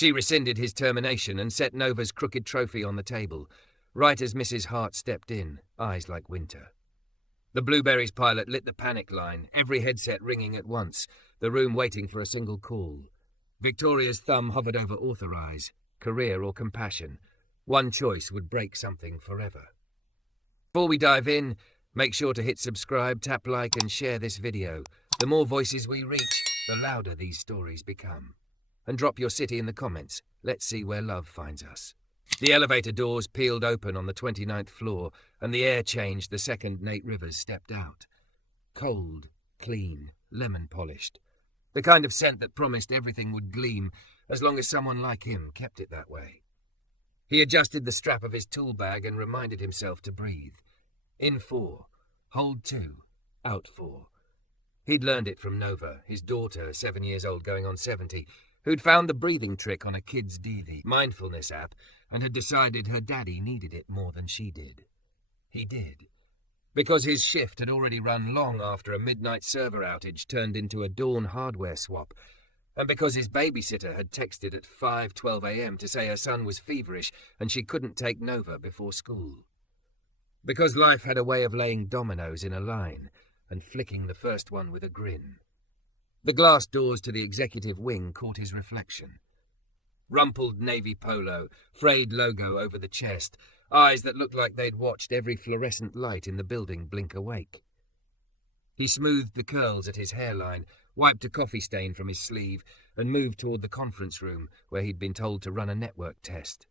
She rescinded his termination and set Nova's crooked trophy on the table, right as Mrs. Hart stepped in, eyes like winter. The Blueberries pilot lit the panic line, every headset ringing at once, the room waiting for a single call. Victoria's thumb hovered over authorize, career or compassion. One choice would break something forever. Before we dive in, make sure to hit subscribe, tap like and share this video. The more voices we reach, the louder these stories become. And drop your city in the comments. Let's see where love finds us. The elevator doors peeled open on the 29th floor, and the air changed the second Nate Rivers stepped out. Cold, clean, lemon-polished. The kind of scent that promised everything would gleam, as long as someone like him kept it that way. He adjusted the strap of his tool bag and reminded himself to breathe. In 4, hold 2, out 4. He'd learned it from Nova, his daughter, 7 years old going on 70, who'd found the breathing trick on a kid's DV mindfulness app and had decided her daddy needed it more than she did. He did. Because his shift had already run long after a midnight server outage turned into a dawn hardware swap, and because his babysitter had texted at 5:12 a.m. to say her son was feverish and she couldn't take Nova before school. Because life had a way of laying dominoes in a line and flicking the first one with a grin. The glass doors to the executive wing caught his reflection. Rumpled navy polo, frayed logo over the chest, eyes that looked like they'd watched every fluorescent light in the building blink awake. He smoothed the curls at his hairline, wiped a coffee stain from his sleeve, and moved toward the conference room where he'd been told to run a network test.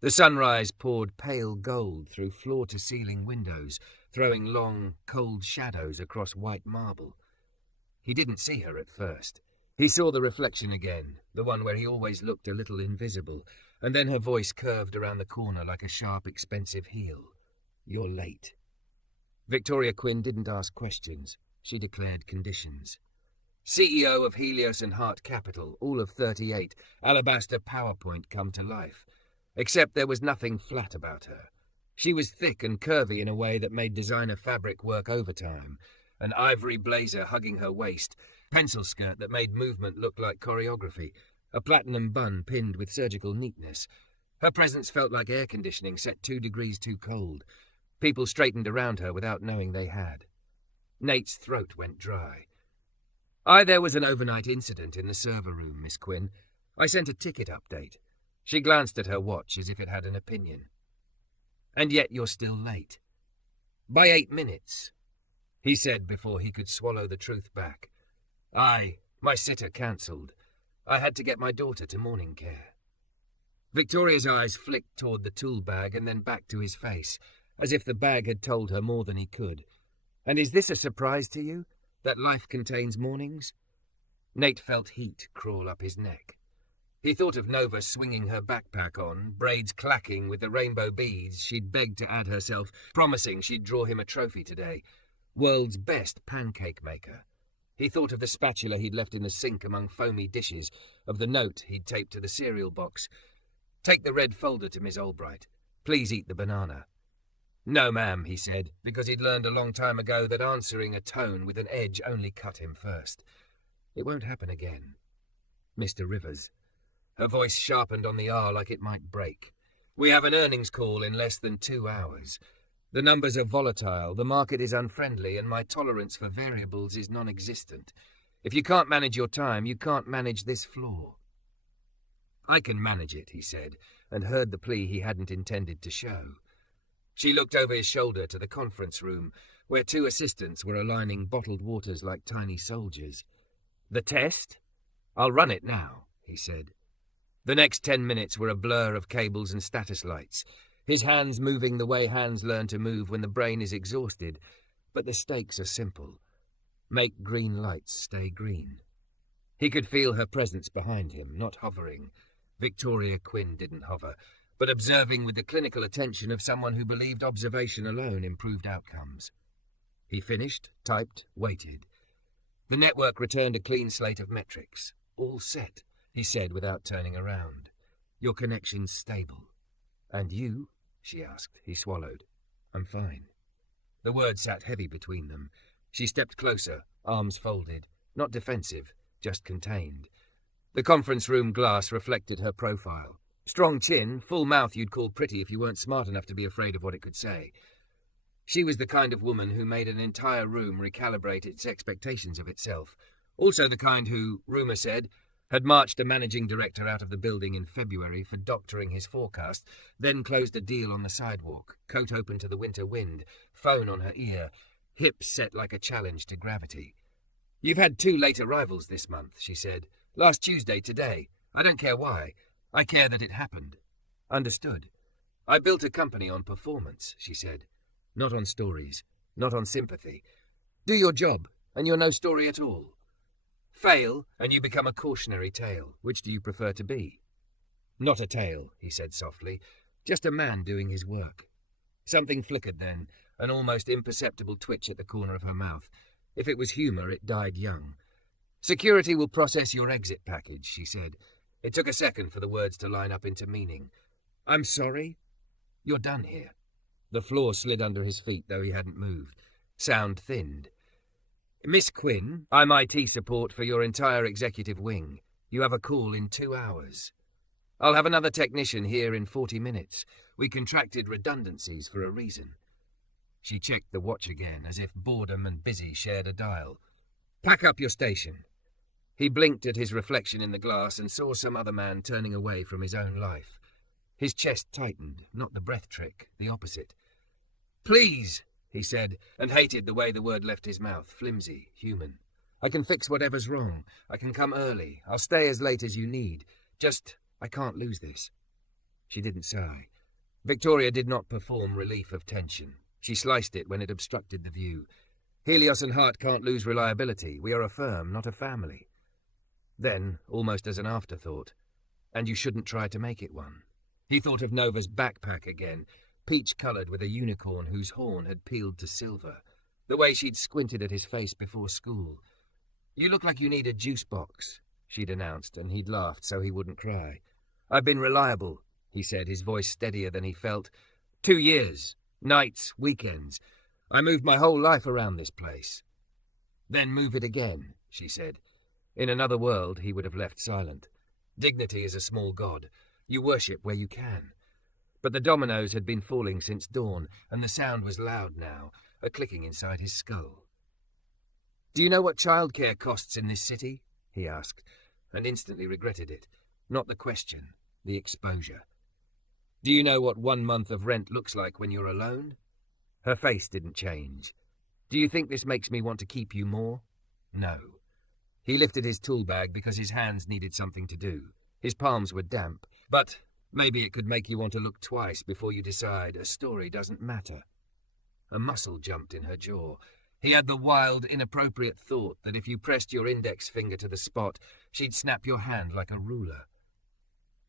The sunrise poured pale gold through floor-to-ceiling windows, throwing long, cold shadows across white marble. He didn't see her at first. He saw the reflection again, the one where he always looked a little invisible, and then her voice curved around the corner like a sharp, expensive heel. "You're late." Victoria Quinn didn't ask questions. She declared conditions. CEO of Helios and Hart Capital, all of 38, alabaster PowerPoint come to life. Except there was nothing flat about her. She was thick and curvy in a way that made designer fabric work overtime. An ivory blazer hugging her waist, pencil skirt that made movement look like choreography, a platinum bun pinned with surgical neatness. Her presence felt like air conditioning set 2 degrees too cold. People straightened around her without knowing they had. Nate's throat went dry. There was an overnight incident in the server room, Miss Quinn. I sent a ticket update." She glanced at her watch as if it had an opinion. "And yet you're still late." "By 8 minutes. He said before he could swallow the truth back. My sitter cancelled. I had to get my daughter to morning care." Victoria's eyes flicked toward the tool bag and then back to his face, as if the bag had told her more than he could. "And is this a surprise to you, that life contains mornings?" Nate felt heat crawl up his neck. He thought of Nova swinging her backpack on, braids clacking with the rainbow beads she'd begged to add herself, promising she'd draw him a trophy today. World's best pancake maker. He thought of the spatula he'd left in the sink among foamy dishes, of the note he'd taped to the cereal box. "Take the red folder to Miss Albright. Please eat the banana." "No, ma'am," he said, because he'd learned a long time ago that answering a tone with an edge only cut him first. "It won't happen again. Mr. Rivers." Her voice sharpened on the R like it might break. "We have an earnings call in less than 2 hours. The numbers are volatile, the market is unfriendly, and my tolerance for variables is non-existent. If you can't manage your time, you can't manage this floor." "I can manage it," he said, and heard the plea he hadn't intended to show. She looked over his shoulder to the conference room, where 2 assistants were aligning bottled waters like tiny soldiers. "The test? I'll run it now," he said. The next 10 minutes were a blur of cables and status lights, his hands moving the way hands learn to move when the brain is exhausted. But the stakes are simple. Make green lights stay green. He could feel her presence behind him, not hovering. Victoria Quinn didn't hover, but observing with the clinical attention of someone who believed observation alone improved outcomes. He finished, typed, waited. The network returned a clean slate of metrics. "All set," he said without turning around. "Your connection's stable." "And you?" she asked. He swallowed. "I'm fine." The word sat heavy between them. She stepped closer, arms folded, not defensive, just contained. The conference room glass reflected her profile. Strong chin, full mouth you'd call pretty if you weren't smart enough to be afraid of what it could say. She was the kind of woman who made an entire room recalibrate its expectations of itself. Also the kind who, rumour said, had marched a managing director out of the building in February for doctoring his forecast, then closed a deal on the sidewalk, coat open to the winter wind, phone on her ear, hips set like a challenge to gravity. "You've had 2 late arrivals this month," she said. "Last Tuesday, today. I don't care why. I care that it happened." "Understood. I built a company on performance," she said. "Not on stories. Not on sympathy. Do your job, and you're no story at all. Fail, and you become a cautionary tale. Which do you prefer to be?" "Not a tale," he said softly. "Just a man doing his work." Something flickered then, an almost imperceptible twitch at the corner of her mouth. If it was humour, it died young. "Security will process your exit package," she said. It took a second for the words to line up into meaning. "I'm sorry? You're done here." The floor slid under his feet, though he hadn't moved. Sound thinned. "Miss Quinn, I'm IT support for your entire executive wing. You have a call in 2 hours. I'll have another technician here in 40 minutes. We contracted redundancies for a reason." She checked the watch again, as if boredom and busy shared a dial. "Pack up your station." He blinked at his reflection in the glass and saw some other man turning away from his own life. His chest tightened, not the breath trick, the opposite. "Please," he said, and hated the way the word left his mouth, flimsy, human. "I can fix whatever's wrong. I can come early. I'll stay as late as you need. Just, I can't lose this." She didn't sigh. Victoria did not perform relief of tension. She sliced it when it obstructed the view. "Helios and Hart can't lose reliability. We are a firm, not a family." Then, almost as an afterthought, "And you shouldn't try to make it one." He thought of Nova's backpack again, peach-coloured with a unicorn whose horn had peeled to silver. The way she'd squinted at his face before school. "You look like you need a juice box," she'd announced, and he'd laughed so he wouldn't cry. "I've been reliable," he said, his voice steadier than he felt. 2 years. Nights, weekends. I moved my whole life around this place." "Then move it again," she said. In another world, he would have left silent. Dignity is a small god. You worship where you can. But the dominoes had been falling since dawn, and the sound was loud now, a clicking inside his skull. "Do you know what childcare costs in this city?" he asked, and instantly regretted it. Not the question, the exposure. "Do you know what 1 month of rent looks like when you're alone?" Her face didn't change. "Do you think this makes me want to keep you more?" No. He lifted his tool bag because his hands needed something to do. His palms were damp, but maybe it could make you want to look twice before you decide a story doesn't matter. A muscle jumped in her jaw. He had the wild, inappropriate thought that if you pressed your index finger to the spot, she'd snap your hand like a ruler.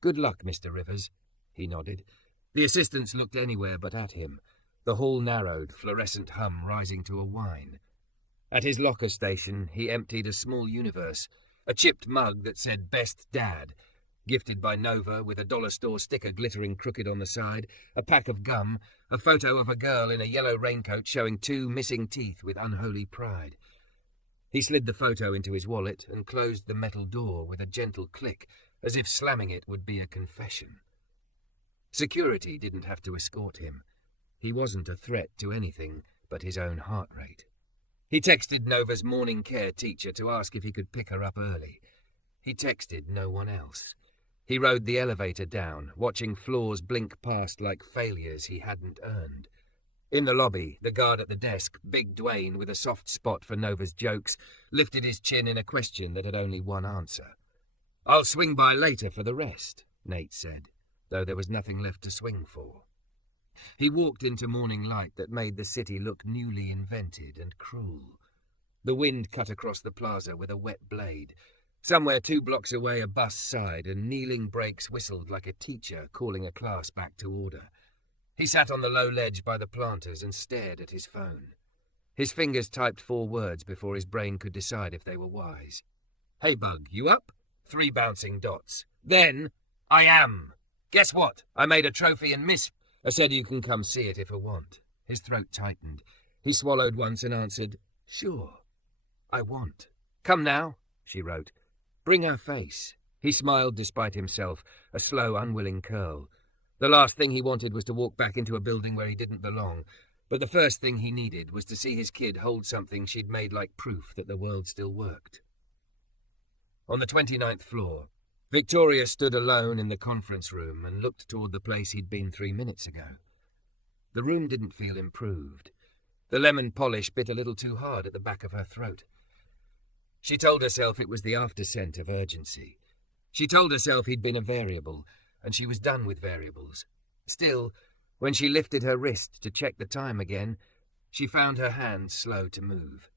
"Good luck, Mr. Rivers," he nodded. The assistants looked anywhere but at him. The hall narrowed, fluorescent hum rising to a whine. At his locker station, he emptied a small universe, a chipped mug that said "Best Dad," gifted by Nova with a dollar store sticker glittering crooked on the side, a pack of gum, a photo of a girl in a yellow raincoat showing 2 missing teeth with unholy pride. He slid the photo into his wallet and closed the metal door with a gentle click, as if slamming it would be a confession. Security didn't have to escort him. He wasn't a threat to anything but his own heart rate. He texted Nova's morning care teacher to ask if he could pick her up early. He texted no one else. He rode the elevator down, watching floors blink past like failures he hadn't earned. In the lobby, the guard at the desk, Big Dwayne with a soft spot for Nova's jokes, lifted his chin in a question that had only one answer. "I'll swing by later for the rest," Nate said, though there was nothing left to swing for. He walked into morning light that made the city look newly invented and cruel. The wind cut across the plaza with a wet blade. Somewhere 2 blocks away a bus sighed and kneeling brakes whistled like a teacher calling a class back to order. He sat on the low ledge by the planters and stared at his phone. His fingers typed 4 words before his brain could decide if they were wise. "Hey, Bug, you up?" 3 bouncing dots. Then, "I am. Guess what? I made a trophy and Miss... I said you can come see it if I want." His throat tightened. He swallowed once and answered, "Sure. I want." "Come now," she wrote. "Bring her face." He smiled despite himself, a slow, unwilling curl. The last thing he wanted was to walk back into a building where he didn't belong, but the first thing he needed was to see his kid hold something she'd made like proof that the world still worked. On the 29th floor, Victoria stood alone in the conference room and looked toward the place he'd been 3 minutes ago. The room didn't feel improved. The lemon polish bit a little too hard at the back of her throat. She told herself it was the after-scent of urgency. She told herself he'd been a variable, and she was done with variables. Still, when she lifted her wrist to check the time again, she found her hand slow to move.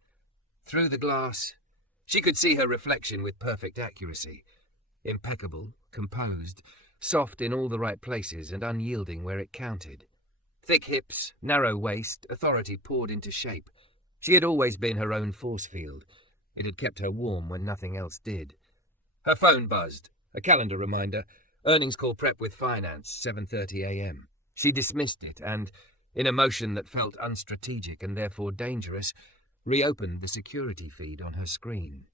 Through the glass, she could see her reflection with perfect accuracy. Impeccable, composed, soft in all the right places and unyielding where it counted. Thick hips, narrow waist, authority poured into shape. She had always been her own force field. It had kept her warm when nothing else did. Her phone buzzed. A calendar reminder. Earnings call prep with finance, 7:30 a.m. She dismissed it and, in a motion that felt unstrategic and therefore dangerous, reopened the security feed on her screen.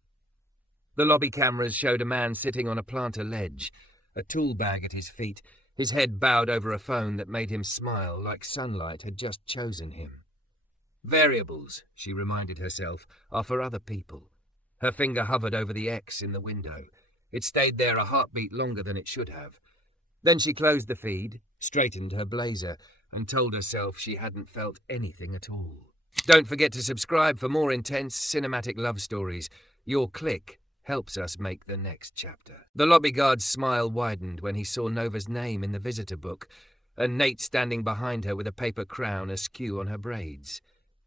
The lobby cameras showed a man sitting on a planter ledge, a tool bag at his feet, his head bowed over a phone that made him smile like sunlight had just chosen him. Variables, she reminded herself, are for other people. Her finger hovered over the X in the window. It stayed there a heartbeat longer than it should have. Then she closed the feed, straightened her blazer, and told herself she hadn't felt anything at all. Don't forget to subscribe for more intense cinematic love stories. Your click helps us make the next chapter. The lobby guard's smile widened when he saw Nova's name in the visitor book, and Nate standing behind her with a paper crown askew on her braids.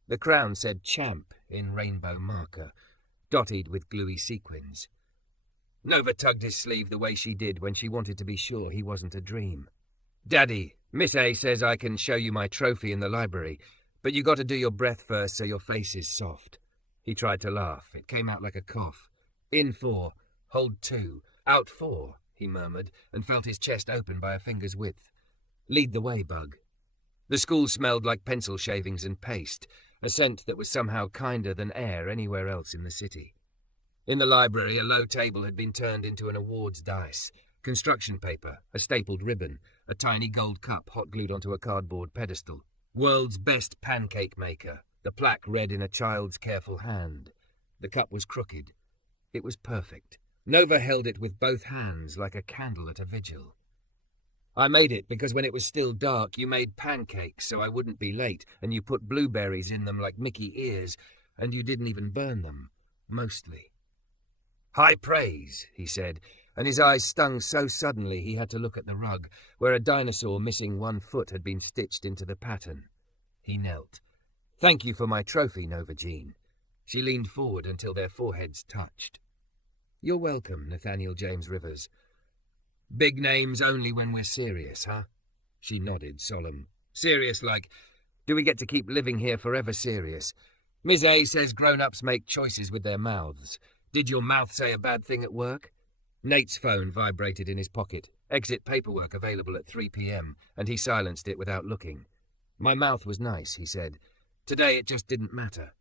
The crown said champ in rainbow marker, dotted with gluey sequins. Nova tugged his sleeve the way she did when she wanted to be sure he wasn't a dream. Daddy, Miss A says I can show you my trophy in the library, but you got to do your breath first so your face is soft. He tried to laugh. It came out like a cough. In 4, hold 2, out 4, he murmured, and felt his chest open by a finger's width. Lead the way, Bug. The school smelled like pencil shavings and paste, a scent that was somehow kinder than air anywhere else in the city. In the library, a low table had been turned into an awards dice. Construction paper, a stapled ribbon, a tiny gold cup hot-glued onto a cardboard pedestal. World's best pancake maker, the plaque read in a child's careful hand. The cup was crooked. It was perfect. Nova held it with both hands like a candle at a vigil. I made it because when it was still dark, you made pancakes so I wouldn't be late, and you put blueberries in them like Mickey ears, and you didn't even burn them. Mostly. High praise, he said, and his eyes stung so suddenly he had to look at the rug, where a dinosaur missing one foot had been stitched into the pattern. He knelt. Thank you for my trophy, Nova Jean. She leaned forward until their foreheads touched. You're welcome, Nathaniel James Rivers. Big names only when we're serious, huh? She nodded, solemn. Serious like, do we get to keep living here forever serious? Ms. A says grown-ups make choices with their mouths. Did your mouth say a bad thing at work? Nate's phone vibrated in his pocket. Exit paperwork available at 3 p.m., and he silenced it without looking. My mouth was nice, he said. Today it just didn't matter.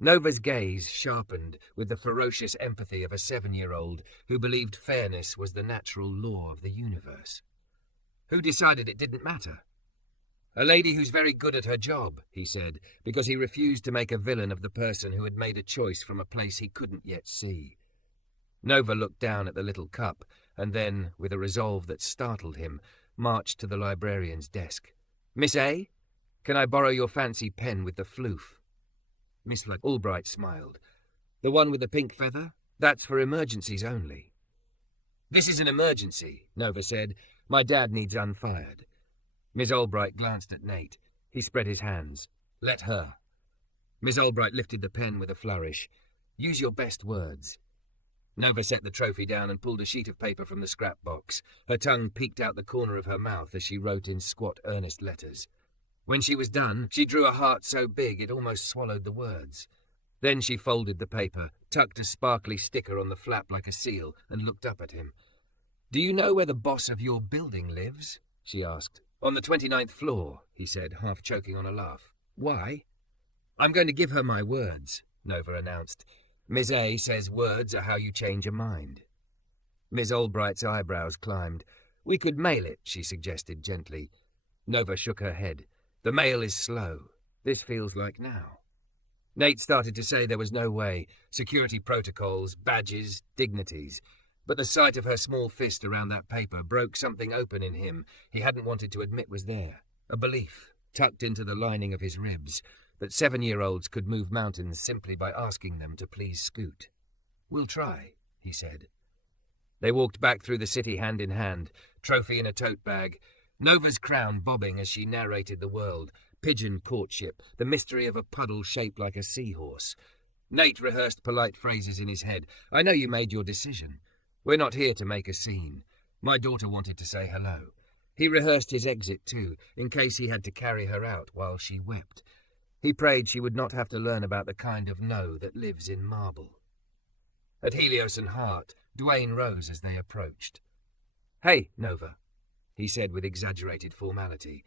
Nova's gaze sharpened with the ferocious empathy of a 7-year-old who believed fairness was the natural law of the universe. Who decided it didn't matter? A lady who's very good at her job, he said, because he refused to make a villain of the person who had made a choice from a place he couldn't yet see. Nova looked down at the little cup, and then, with a resolve that startled him, marched to the librarian's desk. Miss A, can I borrow your fancy pen with the floof? Miss Albright smiled. The one with the pink feather? That's for emergencies only. This is an emergency, Nova said. My dad needs unfired. Miss Albright glanced at Nate. He spread his hands. Let her. Miss Albright lifted the pen with a flourish. Use your best words. Nova set the trophy down and pulled a sheet of paper from the scrap box. Her tongue peeked out the corner of her mouth as she wrote in squat, earnest letters. When she was done, she drew a heart so big it almost swallowed the words. Then she folded the paper, tucked a sparkly sticker on the flap like a seal, and looked up at him. Do you know where the boss of your building lives? She asked. On the 29th floor, he said, half choking on a laugh. Why? I'm going to give her my words, Nova announced. Ms. A says words are how you change a mind. Miss Albright's eyebrows climbed. "We could mail it," she suggested gently. Nova shook her head. "The mail is slow. This feels like now." Nate started to say there was no way. Security protocols, badges, dignities. But the sight of her small fist around that paper broke something open in him he hadn't wanted to admit was there. A belief, tucked into the lining of his ribs, that 7-year-olds could move mountains simply by asking them to please scoot. "We'll try," he said. They walked back through the city hand in hand, trophy in a tote bag, Nova's crown bobbing as she narrated the world, pigeon courtship, the mystery of a puddle shaped like a seahorse. Nate rehearsed polite phrases in his head. "I know you made your decision. We're not here to make a scene. My daughter wanted to say hello." He rehearsed his exit too, in case he had to carry her out while she wept. He prayed she would not have to learn about the kind of no that lives in marble. At Helios and Hart, Duane rose as they approached. "Hey, Nova," he said with exaggerated formality.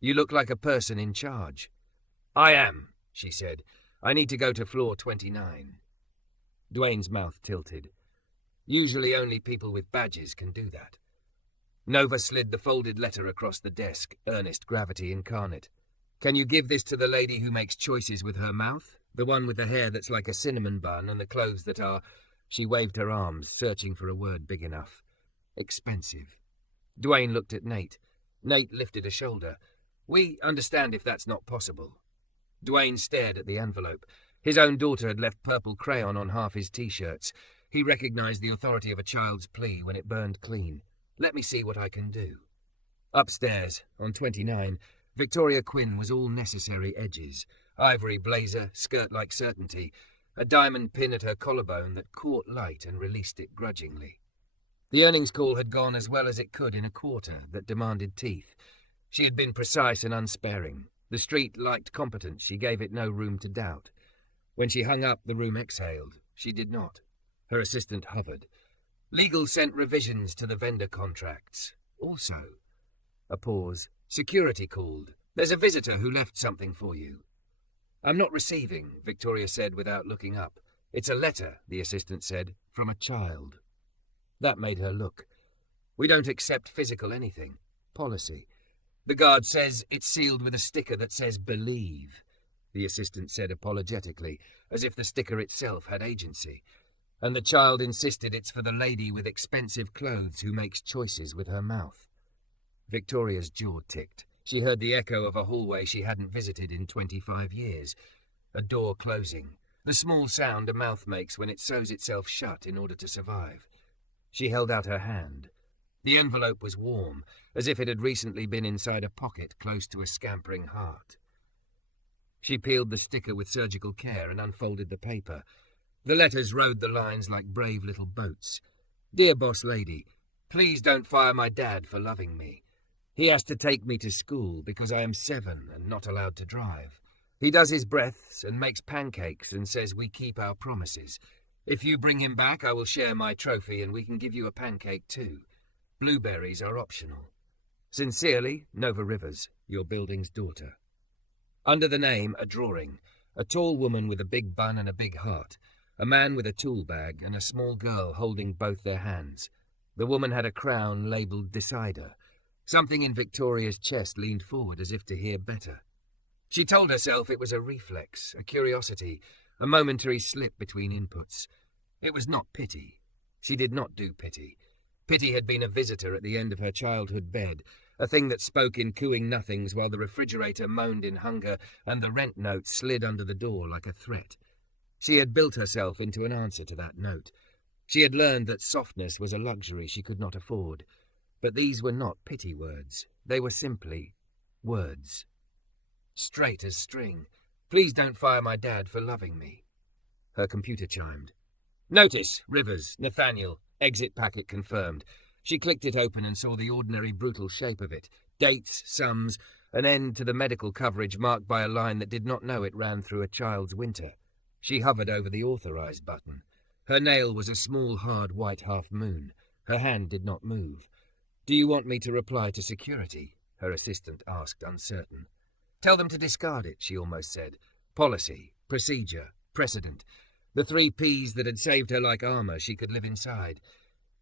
"You look like a person in charge." "I am," she said. "I need to go to floor 29. Duane's mouth tilted. Usually only people with badges can do that. Nova slid the folded letter across the desk, earnest gravity incarnate. "Can you give this to the lady who makes choices with her mouth? The one with the hair that's like a cinnamon bun and the clothes that are—" She waved her arms, searching for a word big enough. "Expensive." Duane looked at Nate. Nate lifted a shoulder. "We understand if that's not possible." Duane stared at the envelope. His own daughter had left purple crayon on half his T-shirts. He recognized the authority of a child's plea when it burned clean. "Let me see what I can do." Upstairs, on 29, Victoria Quinn was all necessary edges. Ivory blazer, skirt-like certainty, a diamond pin at her collarbone that caught light and released it grudgingly. The earnings call had gone as well as it could in a quarter that demanded teeth. She had been precise and unsparing. The street liked competence. She gave it no room to doubt. When she hung up, the room exhaled. She did not. Her assistant hovered. "Legal sent revisions to the vendor contracts. Also." A pause. "Security called. There's a visitor who left something for you." "I'm not receiving," Victoria said without looking up. "It's a letter," the assistant said, "from a child." That made her look. "We don't accept physical anything. Policy. The guard says it's sealed with a sticker that says believe," the assistant said apologetically, as if the sticker itself had agency. "And the child insisted it's for the lady with expensive clothes who makes choices with her mouth." Victoria's jaw ticked. She heard the echo of a hallway she hadn't visited in 25 years. A door closing. The small sound a mouth makes when it sews itself shut in order to survive. She held out her hand. The envelope was warm, as if it had recently been inside a pocket close to a scampering heart. She peeled the sticker with surgical care and unfolded the paper. The letters rode the lines like brave little boats. "Dear boss lady, please don't fire my dad for loving me. He has to take me to school because I am 7 and not allowed to drive. He does his breaths and makes pancakes and says we keep our promises. If you bring him back, I will share my trophy and we can give you a pancake too. Blueberries are optional. Sincerely, Nova Rivers, your building's daughter." Under the name, a drawing. A tall woman with a big bun and a big heart. A man with a tool bag and a small girl holding both their hands. The woman had a crown labelled Decider. Something in Victoria's chest leaned forward as if to hear better. She told herself it was a reflex, a curiosity, a momentary slip between inputs. It was not pity. She did not do pity. Pity had been a visitor at the end of her childhood bed, a thing that spoke in cooing nothings while the refrigerator moaned in hunger and the rent note slid under the door like a threat. She had built herself into an answer to that note. She had learned that softness was a luxury she could not afford. But these were not pity words. They were simply words. Straight as string. "Please don't fire my dad for loving me." Her computer chimed. "Notice, Rivers, Nathaniel, exit packet confirmed." She clicked it open and saw the ordinary brutal shape of it. Dates, sums, an end to the medical coverage marked by a line that did not know it ran through a child's winter. She hovered over the authorize button. Her nail was a small, hard, white half-moon. Her hand did not move. "Do you want me to reply to security?" her assistant asked, uncertain. "Tell them to discard it," she almost said. Policy, procedure, precedent. The 3 Ps that had saved her like armor she could live inside.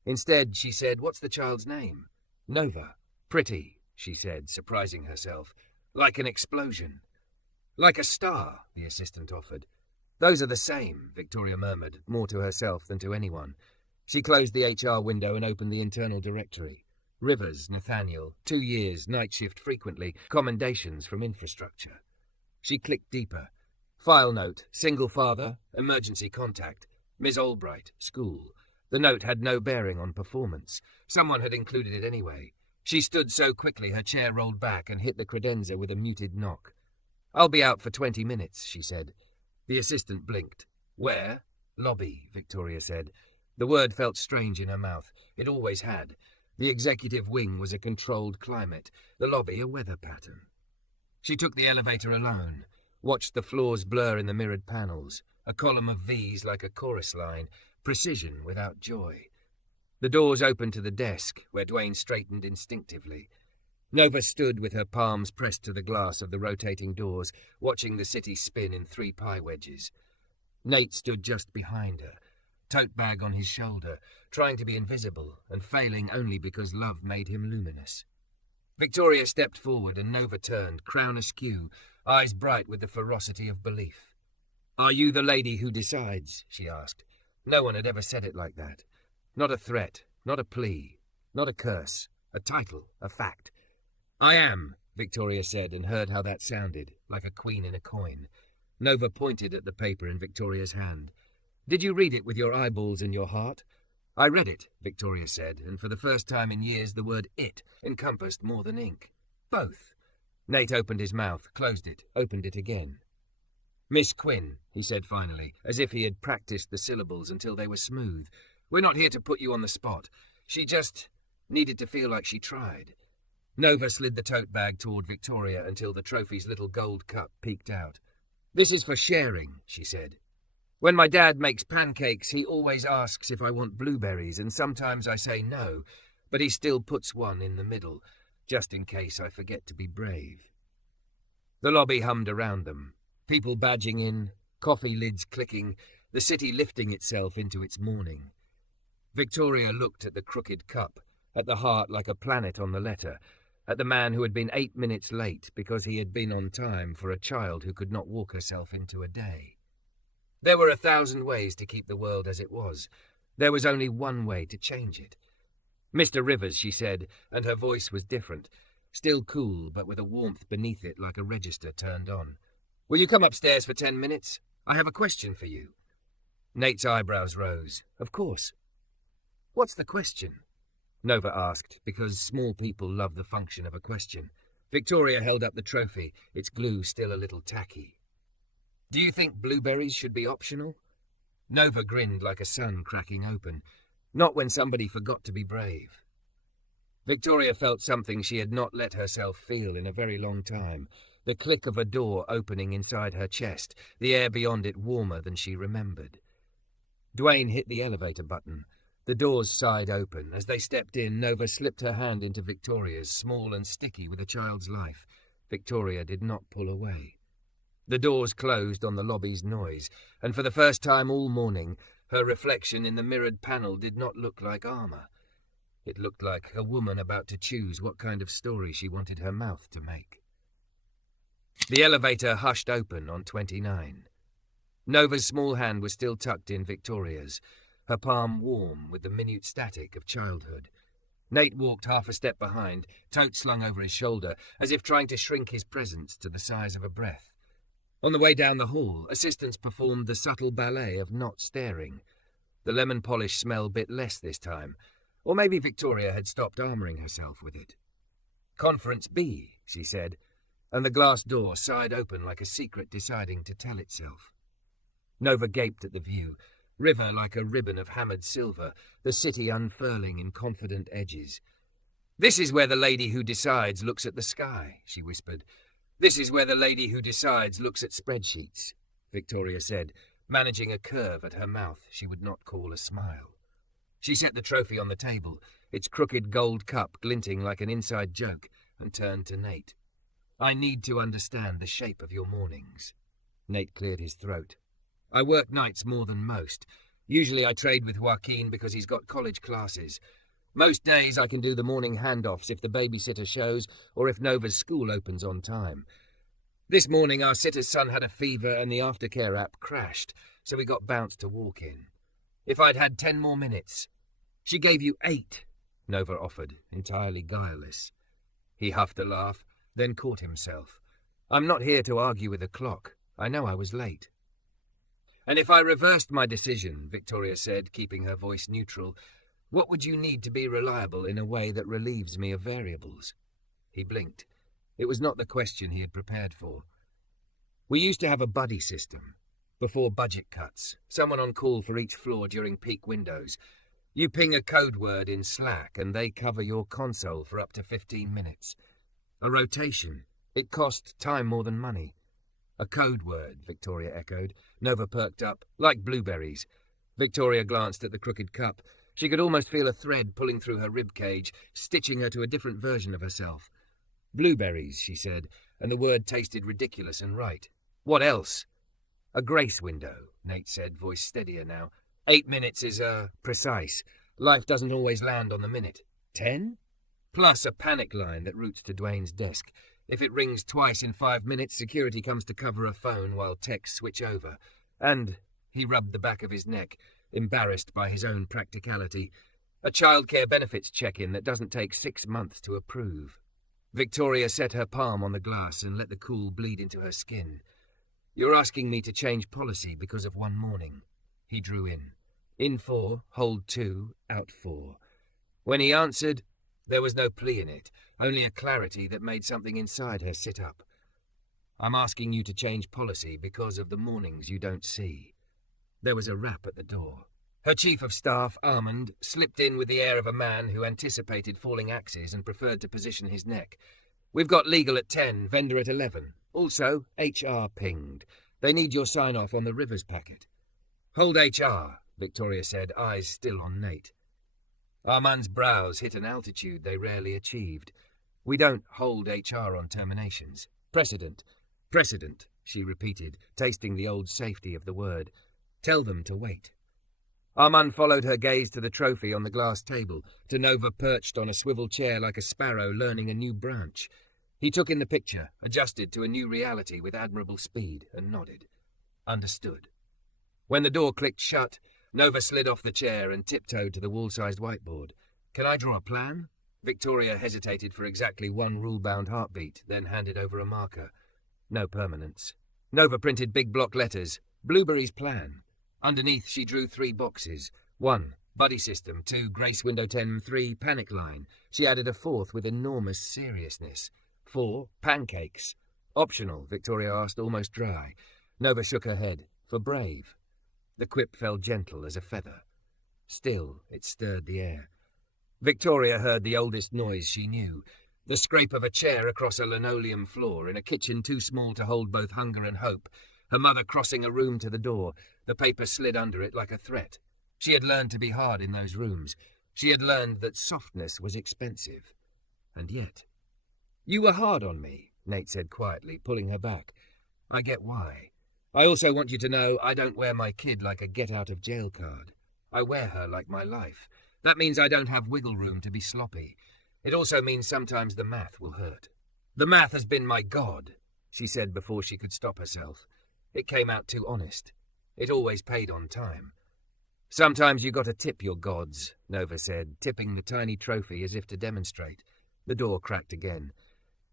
Instead, she said, "What's the child's name?" "Nova." "Pretty," she said, surprising herself. "Like an explosion." "Like a star," the assistant offered. "Those are the same," Victoria murmured, more to herself than to anyone. She closed the HR window and opened the internal directory. Rivers, Nathaniel, 2 years, night shift frequently, commendations from infrastructure. She clicked deeper. File note, single father, emergency contact, Ms. Albright, school. The note had no bearing on performance. Someone had included it anyway. She stood so quickly her chair rolled back and hit the credenza with a muted knock. "I'll be out for 20 minutes, she said. The assistant blinked. "Where?" "Lobby," Victoria said. The word felt strange in her mouth. It always had. The executive wing was a controlled climate, the lobby a weather pattern. She took the elevator alone, watched the floors blur in the mirrored panels, a column of V's like a chorus line, precision without joy. The doors opened to the desk, where Dwayne straightened instinctively. Nova stood with her palms pressed to the glass of the rotating doors, watching the city spin in 3 pie wedges. Nate stood just behind her, tote bag on his shoulder, trying to be invisible and failing only because love made him luminous. Victoria stepped forward and Nova turned, crown askew, eyes bright with the ferocity of belief. "Are you the lady who decides?" she asked. No one had ever said it like that. Not a threat, not a plea, not a curse, a title, a fact. "I am," Victoria said, and heard how that sounded, like a queen in a coin. Nova pointed at the paper in Victoria's hand. "Did you read it with your eyeballs and your heart?" "I read it," Victoria said, and for the first time in years the word "it" encompassed more than ink. "Both." Nate opened his mouth, closed it, opened it again. "Miss Quinn," he said finally, as if he had practiced the syllables until they were smooth. "We're not here to put you on the spot. She just needed to feel like she tried." Nova slid the tote bag toward Victoria until the trophy's little gold cup peeked out. "This is for sharing," she said. "When my dad makes pancakes, he always asks if I want blueberries, and sometimes I say no, but he still puts one in the middle, just in case I forget to be brave." The lobby hummed around them, people badging in, coffee lids clicking, the city lifting itself into its morning. Victoria looked at the crooked cup, at the heart like a planet on the letter, at the man who had been 8 minutes late because he had been on time for a child who could not walk herself into a day. There were 1,000 ways to keep the world as it was. There was only one way to change it. "Mr. Rivers," she said, and her voice was different, still cool but with a warmth beneath it like a register turned on. "Will you come upstairs for 10 minutes? I have a question for you." Nate's eyebrows rose. "Of course." "What's the question?" Nova asked, because small people love the function of a question. Victoria held up the trophy, its glue still a little tacky. "Do you think blueberries should be optional?" Nova grinned like a sun cracking open. Not when somebody forgot to be brave. Victoria felt something she had not let herself feel in a very long time. The click of a door opening inside her chest, the air beyond it warmer than she remembered. Dwayne hit the elevator button. The doors sighed open. As they stepped in, Nova slipped her hand into Victoria's, small and sticky with a child's life. Victoria did not pull away. The doors closed on the lobby's noise, and for the first time all morning, her reflection in the mirrored panel did not look like armor. It looked like a woman about to choose what kind of story she wanted her mouth to make. The elevator hushed open on 29. Nova's small hand was still tucked in Victoria's, her palm warm with the minute static of childhood. Nate walked half a step behind, tote slung over his shoulder, as if trying to shrink his presence to the size of a breath. On the way down the hall, assistants performed the subtle ballet of not staring. The lemon polish smell bit less this time, or maybe Victoria had stopped armouring herself with it. "Conference B," she said, and the glass door sighed open like a secret deciding to tell itself. Nova gaped at the view. River like a ribbon of hammered silver, the city unfurling in confident edges. "This is where the lady who decides looks at the sky," she whispered. "This is where the lady who decides looks at spreadsheets," Victoria said, managing a curve at her mouth she would not call a smile. She set the trophy on the table, its crooked gold cup glinting like an inside joke, and turned to Nate. "I need to understand the shape of your mornings." Nate cleared his throat. "I work nights more than most. Usually I trade with Joaquin because he's got college classes. Most days I can do the morning handoffs if the babysitter shows or if Nova's school opens on time. This morning our sitter's son had a fever and the aftercare app crashed, so we got bounced to walk in. If I'd had 10 more minutes. She gave you 8, Nova offered, entirely guileless. He huffed a laugh, then caught himself. I'm not here to argue with the clock. I know I was late. And if I reversed my decision, Victoria said, keeping her voice neutral, what would you need to be reliable in a way that relieves me of variables? He blinked. It was not the question he had prepared for. We used to have a buddy system. Before budget cuts, someone on call for each floor during peak windows. You ping a code word in Slack and they cover your console for up to 15 minutes. A rotation. It cost time more than money. A code word, Victoria echoed. Nova perked up, like blueberries. Victoria glanced at the crooked cup. She could almost feel a thread pulling through her rib cage, stitching her to a different version of herself. Blueberries, she said, and the word tasted ridiculous and right. What else? A grace window, Nate said, voice steadier now. 8 minutes is, precise. Life doesn't always land on the minute. 10? Plus a panic line that routes to Dwayne's desk. If it rings twice in 5 minutes, security comes to cover a phone while techs switch over. And, he rubbed the back of his neck, embarrassed by his own practicality, a childcare benefits check-in that doesn't take 6 months to approve. Victoria set her palm on the glass and let the cool bleed into her skin. You're asking me to change policy because of one morning. He drew in 4, hold 2, out 4. When he answered, there was no plea in it, only a clarity that made something inside her sit up. I'm asking you to change policy because of the mornings you don't see. There was a rap at the door. Her chief of staff, Armand, slipped in with the air of a man who anticipated falling axes and preferred to position his neck. We've got legal at 10, vendor at 11. Also, HR pinged. They need your sign-off on the Rivers packet. Hold HR, Victoria said, eyes still on Nate. Armand's brows hit an altitude they rarely achieved. We don't hold HR on terminations. Precedent, she repeated, tasting the old safety of the word. Tell them to wait. Armand followed her gaze to the trophy on the glass table, to Nova perched on a swivel chair like a sparrow learning a new branch. He took in the picture, adjusted to a new reality with admirable speed, and nodded. Understood. When the door clicked shut, Nova slid off the chair and tiptoed to the wall-sized whiteboard. Can I draw a plan? Victoria hesitated for exactly one rule-bound heartbeat, then handed over a marker. No permanence. Nova printed big block letters. Blueberry's plan. Underneath she drew 3 boxes. 1, buddy system. 2, grace window 10. 3, panic line. She added a 4th with enormous seriousness. 4, pancakes. Optional, Victoria asked, almost dry. Nova shook her head. For brave. The quip fell gentle as a feather. Still, it stirred the air. Victoria heard the oldest noise she knew. The scrape of a chair across a linoleum floor in a kitchen too small to hold both hunger and hope. Her mother crossing a room to the door. The paper slid under it like a threat. She had learned to be hard in those rooms. She had learned that softness was expensive. And yet... You were hard on me, Nate said quietly, pulling her back. I get why. I also want you to know I don't wear my kid like a get-out-of-jail card. I wear her like my life. That means I don't have wiggle room to be sloppy. It also means sometimes the math will hurt. The math has been my god, she said before she could stop herself. It came out too honest. It always paid on time. Sometimes you got to tip your gods, Nova said, tipping the tiny trophy as if to demonstrate. The door cracked again.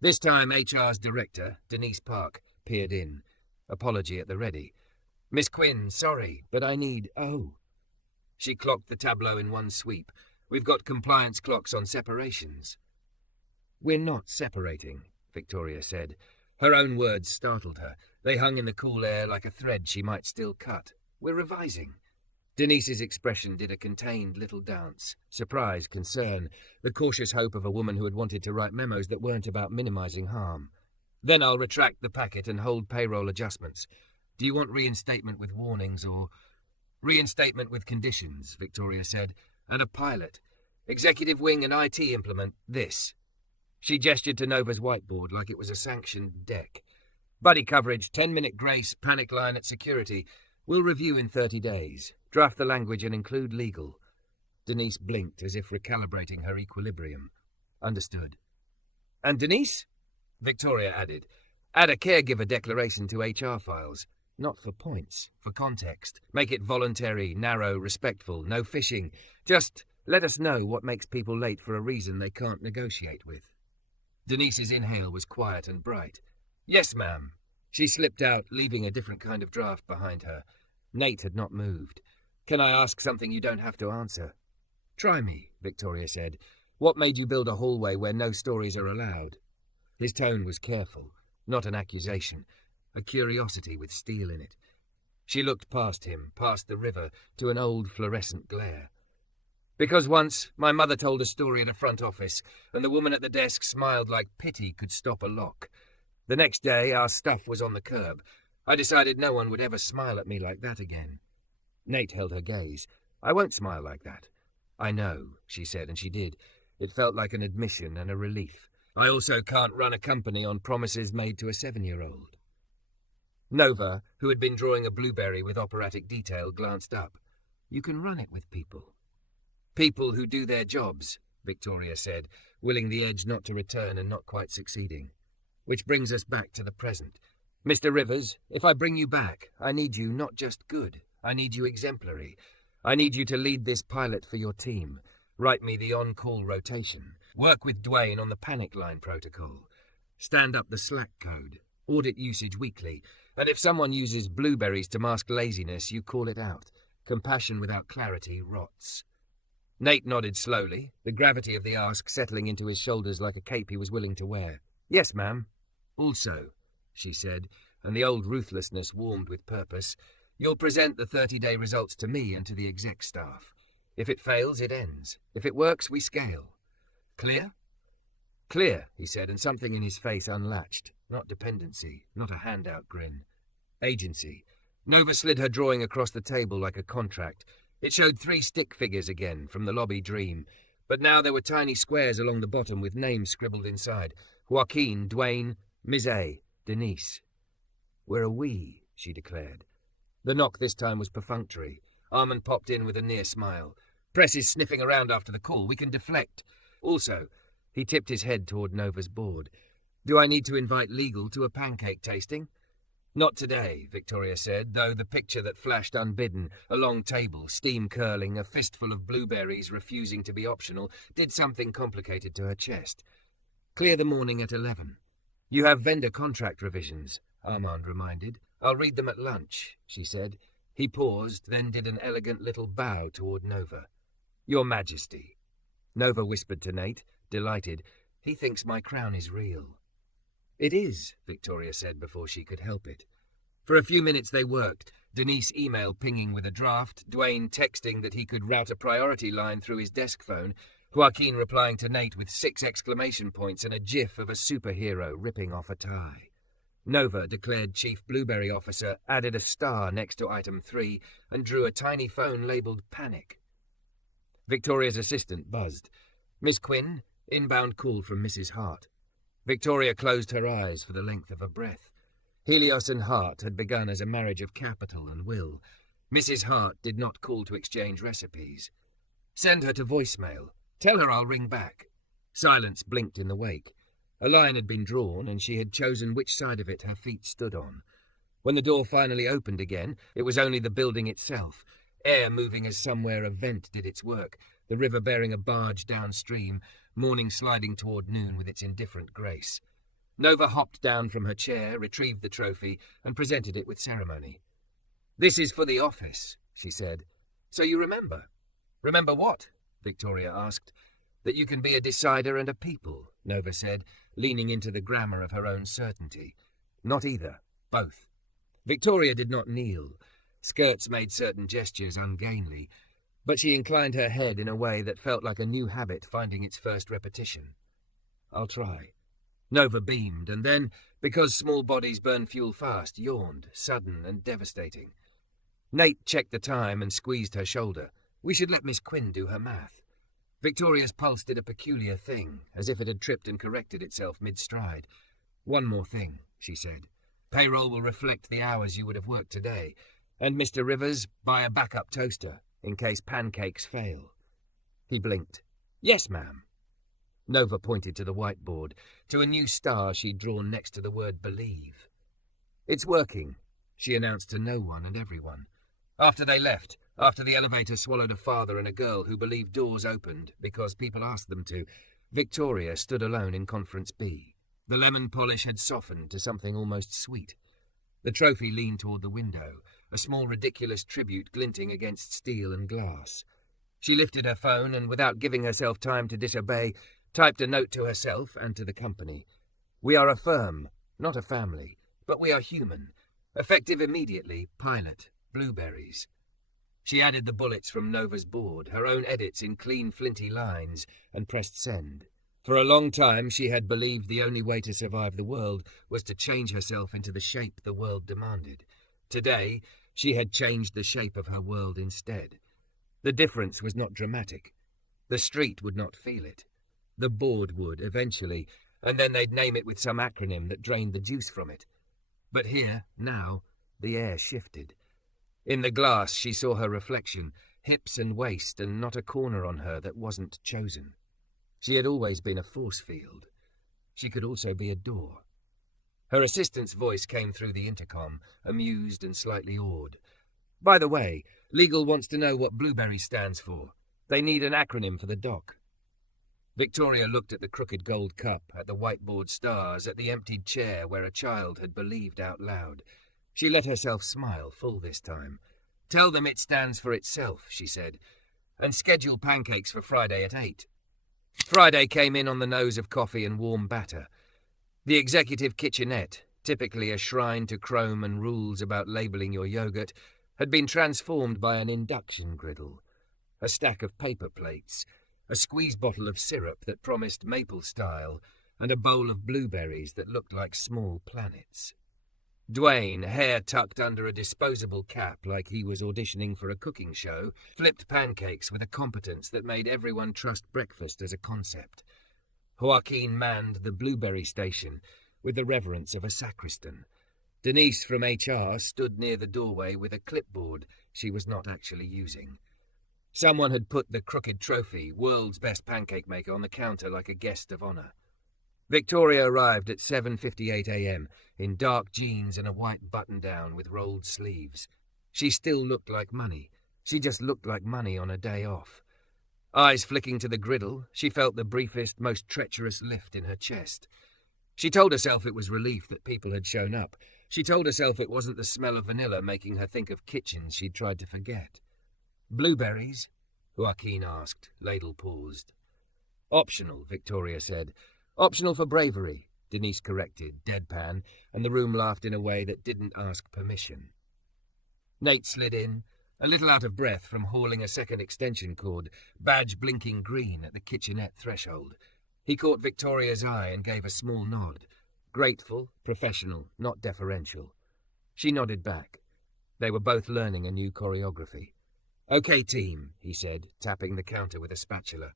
This time HR's director, Denise Park, peered in. Apology at the ready. Miss Quinn, sorry, but I need... Oh. She clocked the tableau in one sweep. We've got compliance clocks on separations. We're not separating, Victoria said. Her own words startled her. They hung in the cool air like a thread she might still cut. We're revising. Denise's expression did a contained little dance. Surprise, concern, the cautious hope of a woman who had wanted to write memos that weren't about minimizing harm. Then I'll retract the packet and hold payroll adjustments. Do you want reinstatement with warnings or... Reinstatement with conditions, Victoria said, and a pilot. Executive wing and IT implement this. She gestured to Nova's whiteboard like it was a sanctioned deck. Buddy coverage, 10-minute grace, panic line at security. We'll review in 30 days. Draft the language and include legal. Denise blinked as if recalibrating her equilibrium. Understood. And Denise? Victoria added. Add a caregiver declaration to HR files. Not for points, for context. Make it voluntary, narrow, respectful, no fishing. Just let us know what makes people late for a reason they can't negotiate with. Denise's inhale was quiet and bright. Yes, ma'am. She slipped out, leaving a different kind of draft behind her. Nate had not moved. Can I ask something you don't have to answer? Try me, Victoria said. What made you build a hallway where no stories are allowed? His tone was careful, not an accusation, a curiosity with steel in it. She looked past him, past the river, to an old fluorescent glare. Because once my mother told a story at a front office, and the woman at the desk smiled like pity could stop a lock. The next day our stuff was on the curb. I decided no one would ever smile at me like that again. Nate held her gaze. I won't smile like that. I know, she said, and she did. It felt like an admission and a relief. I also can't run a company on promises made to a 7-year-old. Nova, who had been drawing a blueberry with operatic detail, glanced up. You can run it with people. People who do their jobs, Victoria said, willing the edge not to return and not quite succeeding. Which brings us back to the present. Mr. Rivers, if I bring you back, I need you not just good. I need you exemplary. I need you to lead this pilot for your team. Write me the on-call rotation. Work with Dwayne on the panic line protocol. Stand up the Slack code. Audit usage weekly. And if someone uses blueberries to mask laziness, you call it out. Compassion without clarity rots. Nate nodded slowly, the gravity of the ask settling into his shoulders like a cape he was willing to wear. Yes, ma'am. Also, she said, and the old ruthlessness warmed with purpose, you'll present the 30-day results to me and to the exec staff. If it fails, it ends. If it works, we scale. Clear? Clear, he said, and something in his face unlatched. Not dependency, not a handout grin. Agency. Nova slid her drawing across the table like a contract. It showed 3 stick figures again from the lobby dream, but now there were tiny squares along the bottom with names scribbled inside. Joaquin, Dwayne, Ms. A, Denise. We're a we, she declared. The knock this time was perfunctory. Armand popped in with a near smile. Press is sniffing around after the call. We can deflect. Also, he tipped his head toward Nova's board. Do I need to invite legal to a pancake tasting? Not today, Victoria said, though the picture that flashed unbidden, a long table, steam curling, a fistful of blueberries refusing to be optional, did something complicated to her chest. Clear the morning at 11. You have vendor contract revisions, Armand reminded. I'll read them at lunch, she said. He paused, then did an elegant little bow toward Nova. Your Majesty. Nova whispered to Nate, delighted. He thinks my crown is real. It is, Victoria said before she could help it. For a few minutes they worked, Denise email pinging with a draft, Dwayne texting that he could route a priority line through his desk phone, Joaquin replying to Nate with 6 exclamation points and a gif of a superhero ripping off a tie. Nova, declared Chief Blueberry Officer, added a star next to item 3 and drew a tiny phone labelled Panic. Victoria's assistant buzzed. Miss Quinn, inbound call from Mrs. Hart. Victoria closed her eyes for the length of a breath. Helios and Hart had begun as a marriage of capital and will. Mrs. Hart did not call to exchange recipes. Send her to voicemail. Tell her I'll ring back. Silence blinked in the wake. A line had been drawn, and she had chosen which side of it her feet stood on. When the door finally opened again, it was only the building itself, air moving as somewhere a vent did its work, the river bearing a barge downstream, morning sliding toward noon with its indifferent grace. Nova hopped down from her chair, retrieved the trophy, and presented it with ceremony. This is for the office, she said. So you remember? Remember what? Victoria asked. That you can be a decider and a people, Nova said, leaning into the grammar of her own certainty. Not either. Both. Victoria did not kneel. Skirts made certain gestures ungainly, but she inclined her head in a way that felt like a new habit finding its first repetition. I'll try. Nova beamed, and then, because small bodies burn fuel fast, yawned, sudden and devastating. Nate checked the time and squeezed her shoulder. We should let Miss Quinn do her math. Victoria's pulse did a peculiar thing, as if it had tripped and corrected itself mid-stride. One more thing, she said. Payroll will reflect the hours you would have worked today, And Mr. Rivers, buy a backup toaster, in case pancakes fail. He blinked. Yes, ma'am. Nova pointed to the whiteboard, to a new star she'd drawn next to the word believe. It's working, she announced to no one and everyone. After they left, after the elevator swallowed a father and a girl who believed doors opened because people asked them to, Victoria stood alone in Conference B. The lemon polish had softened to something almost sweet. The trophy leaned toward the window, a small ridiculous tribute glinting against steel and glass. She lifted her phone and, without giving herself time to disobey, typed a note to herself and to the company. We are a firm, not a family, but we are human. Effective immediately, pilot, blueberries. She added the bullets from Nova's board, her own edits in clean, flinty lines, and pressed send. For a long time she had believed the only way to survive the world was to change herself into the shape the world demanded. Today, she had changed the shape of her world instead. The difference was not dramatic. The street would not feel it. The board would, eventually, and then they'd name it with some acronym that drained the juice from it. But here, now, the air shifted. In the glass she saw her reflection, hips and waist, and not a corner on her that wasn't chosen. She had always been a force field. She could also be a door. Her assistant's voice came through the intercom, amused and slightly awed. By the way, Legal wants to know what Blueberry stands for. They need an acronym for the doc. Victoria looked at the crooked gold cup, at the whiteboard stars, at the emptied chair where a child had believed out loud. She let herself smile full this time. Tell them it stands for itself, she said, and schedule pancakes for Friday at 8. Friday came in on the nose of coffee and warm batter. The executive kitchenette, typically a shrine to chrome and rules about labelling your yogurt, had been transformed by an induction griddle, a stack of paper plates, a squeeze bottle of syrup that promised maple style, and a bowl of blueberries that looked like small planets. Dwayne, hair tucked under a disposable cap like he was auditioning for a cooking show, flipped pancakes with a competence that made everyone trust breakfast as a concept. Joaquin manned the blueberry station with the reverence of a sacristan. Denise from HR stood near the doorway with a clipboard she was not actually using. Someone had put the crooked trophy, world's best pancake maker, on the counter like a guest of honor. Victoria arrived at 7:58 a.m. in dark jeans and a white button-down with rolled sleeves. She still looked like money. She just looked like money on a day off. Eyes flicking to the griddle, she felt the briefest, most treacherous lift in her chest. She told herself it was relief that people had shown up. She told herself it wasn't the smell of vanilla making her think of kitchens she'd tried to forget. Blueberries? Joaquin asked. Ladle paused. Optional, Victoria said. Optional for bravery, Denise corrected, deadpan, and the room laughed in a way that didn't ask permission. Nate slid in, a little out of breath from hauling a second extension cord, badge blinking green at the kitchenette threshold. He caught Victoria's eye and gave a small nod. Grateful, professional, not deferential. She nodded back. They were both learning a new choreography. Okay, team, he said, tapping the counter with a spatula.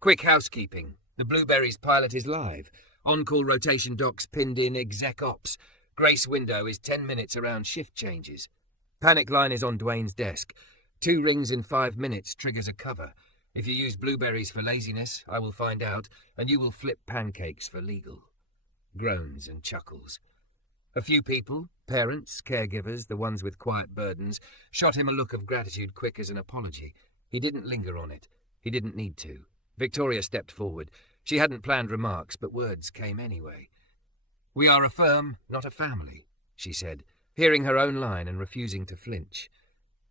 Quick housekeeping. The Blueberries pilot is live. On-call rotation docs pinned in exec ops. Grace window is 10 minutes around shift changes. Panic line is on Dwayne's desk. 2 rings in 5 minutes triggers a cover. If you use blueberries for laziness, I will find out, and you will flip pancakes for legal. Groans and chuckles. A few people, parents, caregivers, the ones with quiet burdens, shot him a look of gratitude quick as an apology. He didn't linger on it. He didn't need to. Victoria stepped forward. She hadn't planned remarks, but words came anyway. We are a firm, not a family, she said, hearing her own line and refusing to flinch.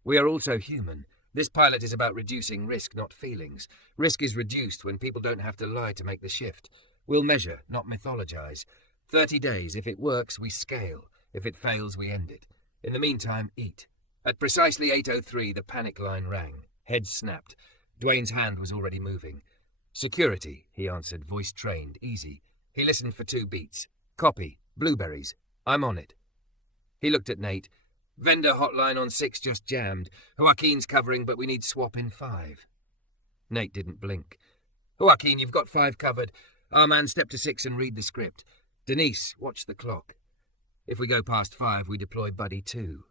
We are also human. This pilot is about reducing risk, not feelings. Risk is reduced when people don't have to lie to make the shift. We'll measure, not mythologize. 30 days. If it works, we scale. If it fails, we end it. In the meantime, eat. At precisely 8:03, the panic line rang. Heads snapped. Dwayne's hand was already moving. Security, he answered, voice trained, easy. He listened for 2 beats. Copy. Blueberries. I'm on it. He looked at Nate. Vendor hotline on 6 just jammed. Joaquin's covering, but we need swap in 5. Nate didn't blink. Joaquin, you've got 5 covered. Our man, step to 6 and read the script. Denise, watch the clock. If we go past 5, we deploy Buddy 2.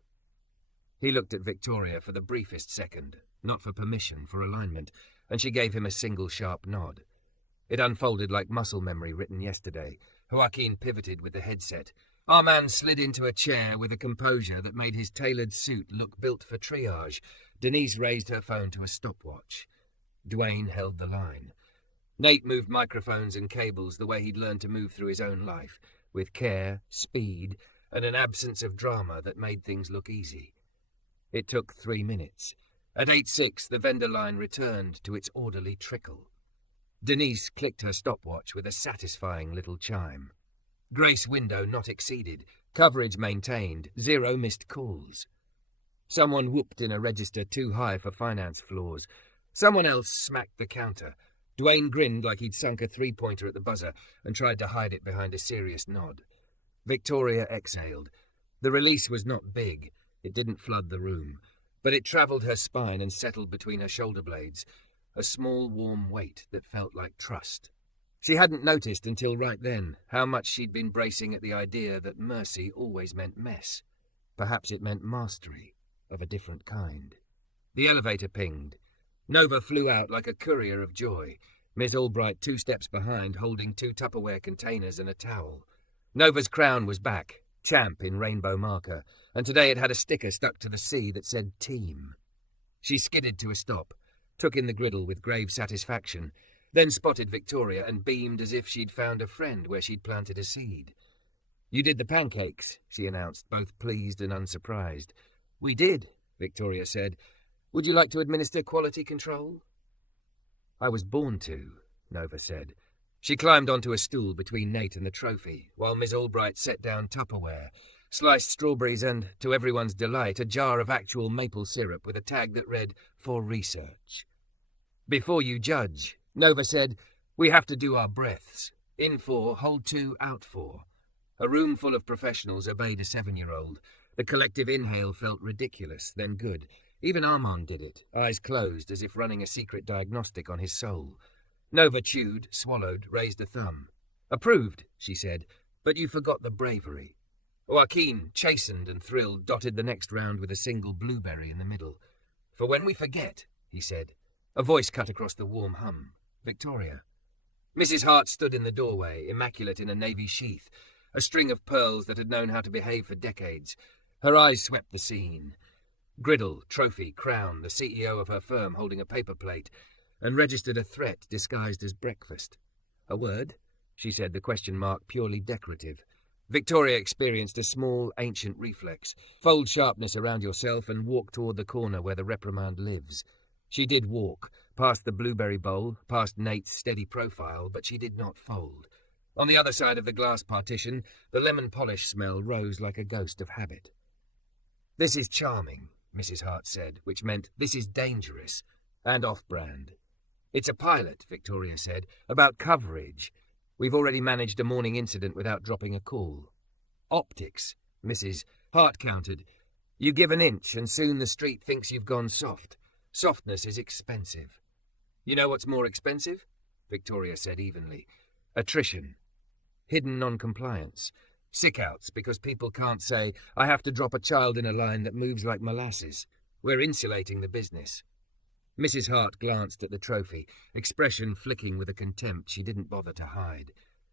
He looked at Victoria for the briefest second, not for permission, for alignment, and she gave him a single sharp nod. It unfolded like muscle memory written yesterday. Joaquin pivoted with the headset. Our man slid into a chair with a composure that made his tailored suit look built for triage. Denise raised her phone to a stopwatch. Dwayne held the line. Nate moved microphones and cables the way he'd learned to move through his own life, with care, speed, and an absence of drama that made things look easy. It took 3 minutes. At 8:06, the vendor line returned to its orderly trickle. Denise clicked her stopwatch with a satisfying little chime. Grace window not exceeded, coverage maintained, 0 missed calls. Someone whooped in a register too high for finance floors. Someone else smacked the counter. Dwayne grinned like he'd sunk a three-pointer at the buzzer and tried to hide it behind a serious nod. Victoria exhaled. The release was not big. It didn't flood the room, but it travelled her spine and settled between her shoulder blades, a small warm weight that felt like trust. She hadn't noticed until right then how much she'd been bracing at the idea that mercy always meant mess. Perhaps it meant mastery, of a different kind. The elevator pinged. Nova flew out like a courier of joy, Miss Albright 2 steps behind, holding 2 Tupperware containers and a towel. Nova's crown was back, champ in rainbow marker, and today it had a sticker stuck to the C that said team. She skidded to a stop, took in the griddle with grave satisfaction, then spotted Victoria and beamed as if she'd found a friend where she'd planted a seed. You did the pancakes, she announced, both pleased and unsurprised. We did, Victoria said. Would you like to administer quality control? I was born to, Nova said. She climbed onto a stool between Nate and the trophy, while Miss Albright set down Tupperware, sliced strawberries and, to everyone's delight, a jar of actual maple syrup with a tag that read, "For research." Before you judge, Nova said, we have to do our breaths. In 4, hold 2, out 4. A room full of professionals obeyed a 7-year-old. The collective inhale felt ridiculous, then good. Even Armand did it, eyes closed as if running a secret diagnostic on his soul. Nova chewed, swallowed, raised a thumb. Approved, she said, but you forgot the bravery. Joaquin, chastened and thrilled, dotted the next round with a single blueberry in the middle. For when we forget, he said. A voice cut across the warm hum. Victoria. Mrs. Hart stood in the doorway, immaculate in a navy sheath, a string of pearls that had known how to behave for decades. Her eyes swept the scene. Griddle, trophy, crown, the CEO of her firm holding a paper plate, and registered a threat disguised as breakfast. A word? She said, the question mark purely decorative. Victoria experienced a small, ancient reflex. Fold sharpness around yourself and walk toward the corner where the reprimand lives. She did walk, past the blueberry bowl, past Nate's steady profile, but she did not fold. On the other side of the glass partition, the lemon polish smell rose like a ghost of habit. This is charming, Mrs. Hart said, which meant this is dangerous and off-brand. It's a pilot, Victoria said, about coverage. We've already managed a morning incident without dropping a call. Optics, Mrs. Hart countered. You give an inch and soon the street thinks you've gone soft. Softness is expensive. You know what's more expensive? Victoria said evenly. Attrition. Hidden non-compliance. Sick-outs because people can't say, I have to drop a child in a line that moves like molasses. We're insulating the business. Mrs. Hart glanced at the trophy, expression flicking with a contempt she didn't bother to hide.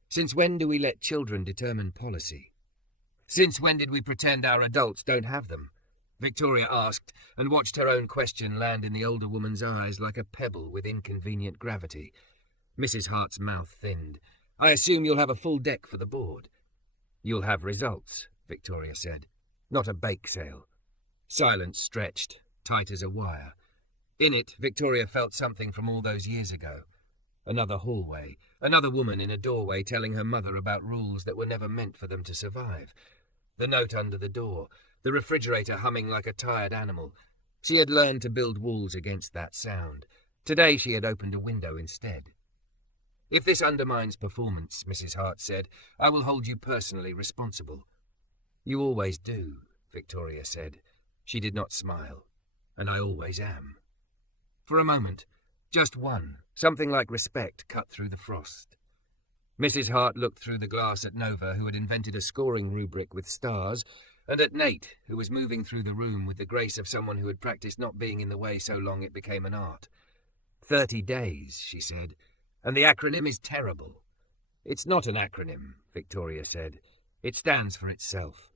Since when do we let children determine policy? Since when did we pretend our adults don't have them? Victoria asked, and watched her own question land in the older woman's eyes like a pebble with inconvenient gravity. Mrs. Hart's mouth thinned. I assume you'll have a full deck for the board. You'll have results, Victoria said. Not a bake sale. Silence stretched, tight as a wire. In it, Victoria felt something from all those years ago. Another hallway, another woman in a doorway telling her mother about rules that were never meant for them to survive. The note under the door, the refrigerator humming like a tired animal. She had learned to build walls against that sound. Today she had opened a window instead. If this undermines performance, Mrs. Hart said, I will hold you personally responsible. You always do, Victoria said. She did not smile. And I always am. For a moment, just one, something like respect cut through the frost. Mrs. Hart looked through the glass at Nova, who had invented a scoring rubric with stars, and at Nate, who was moving through the room with the grace of someone who had practiced not being in the way so long it became an art. 30 days, she said, and the acronym is terrible. It's not an acronym, Victoria said. It stands for itself.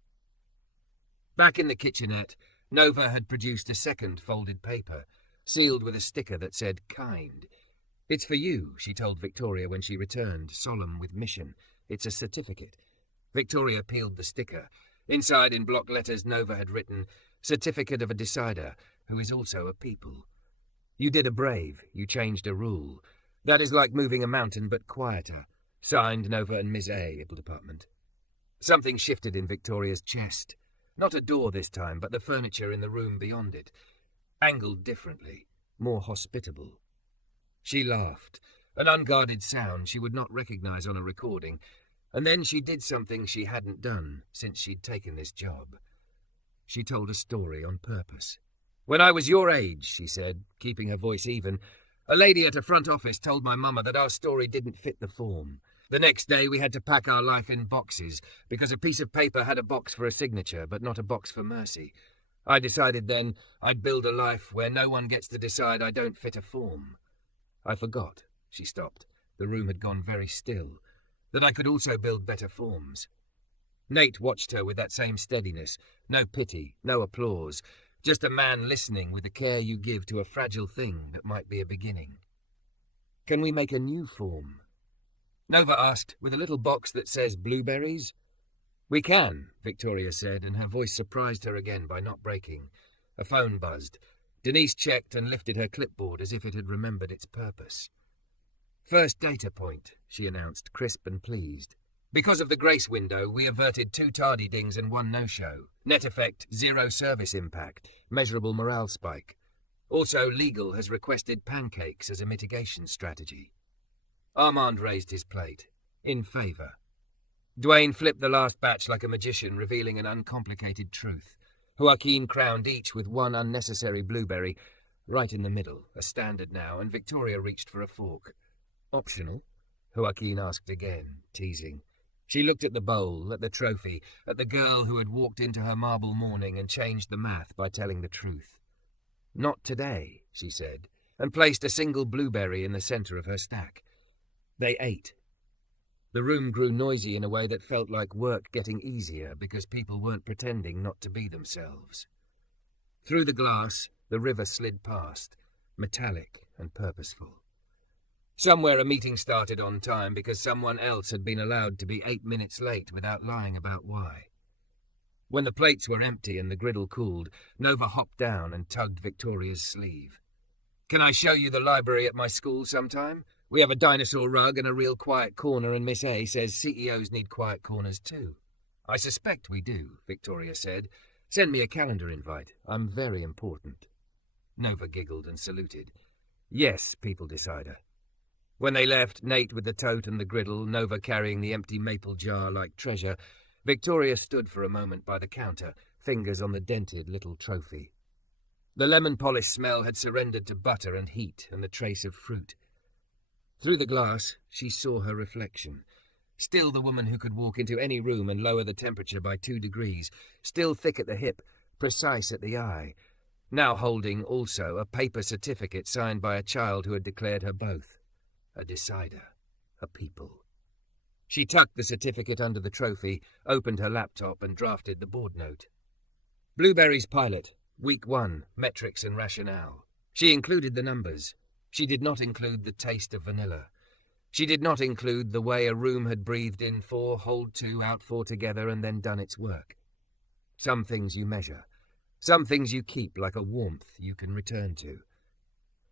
Back in the kitchenette, Nova had produced a second folded paper, sealed with a sticker that said kind. It's for you, she told Victoria when she returned, solemn with mission. It's a certificate. Victoria peeled the sticker. Inside, in block letters, Nova had written, Certificate of a Decider, who is also a people. You did a brave. You changed a rule. That is like moving a mountain, but quieter. Signed, Nova and Ms. A, Department. Something shifted in Victoria's chest. Not a door this time, but the furniture in the room beyond it. Angled differently, more hospitable. She laughed, an unguarded sound she would not recognize on a recording, and then she did something she hadn't done since she'd taken this job. She told a story on purpose. When I was your age, she said, keeping her voice even, a lady at a front office told my mama that our story didn't fit the form. The next day we had to pack our life in boxes, because a piece of paper had a box for a signature, but not a box for mercy. I decided then I'd build a life where no one gets to decide I don't fit a form. I forgot, she stopped. The room had gone very still. That I could also build better forms. Nate watched her with that same steadiness. No pity, no applause. Just a man listening with the care you give to a fragile thing that might be a beginning. Can we make a new form? Nova asked, with a little box that says blueberries. We can, Victoria said, and her voice surprised her again by not breaking. A phone buzzed. Denise checked and lifted her clipboard as if it had remembered its purpose. First data point, she announced, crisp and pleased. Because of the grace window, we averted 2 tardy dings and 1 no-show. Net effect, 0 service impact. Measurable morale spike. Also, legal has requested pancakes as a mitigation strategy. Armand raised his plate. In favour. Dwayne flipped the last batch like a magician, revealing an uncomplicated truth. Joaquin crowned each with 1 unnecessary blueberry, right in the middle, a standard now, and Victoria reached for a fork. Optional? Joaquin asked again, teasing. She looked at the bowl, at the trophy, at the girl who had walked into her marble morning and changed the math by telling the truth. Not today, she said, and placed a single blueberry in the centre of her stack. They ate. The room grew noisy in a way that felt like work getting easier because people weren't pretending not to be themselves. Through the glass, the river slid past, metallic and purposeful. Somewhere a meeting started on time because someone else had been allowed to be 8 minutes late without lying about why. When the plates were empty and the griddle cooled, Nova hopped down and tugged Victoria's sleeve. Can I show you the library at my school sometime? We have a dinosaur rug and a real quiet corner, and Miss A says CEOs need quiet corners too. I suspect we do, Victoria said. Send me a calendar invite. I'm very important. Nova giggled and saluted. Yes, people decider. When they left, Nate with the tote and the griddle, Nova carrying the empty maple jar like treasure, Victoria stood for a moment by the counter, fingers on the dented little trophy. The lemon polish smell had surrendered to butter and heat and the trace of fruit. Through the glass, she saw her reflection. Still the woman who could walk into any room and lower the temperature by 2 degrees, still thick at the hip, precise at the eye, now holding also a paper certificate signed by a child who had declared her both. A decider, a people. She tucked the certificate under the trophy, opened her laptop and drafted the board note. Blueberry's pilot, week 1, metrics and rationale. She included the numbers. She did not include the taste of vanilla. She did not include the way a room had breathed in 4, hold 2, out 4 together and then done its work. Some things you measure. Some things you keep like a warmth you can return to.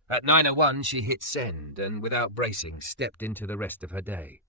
At 9:01 she hit send and, without bracing, stepped into the rest of her day.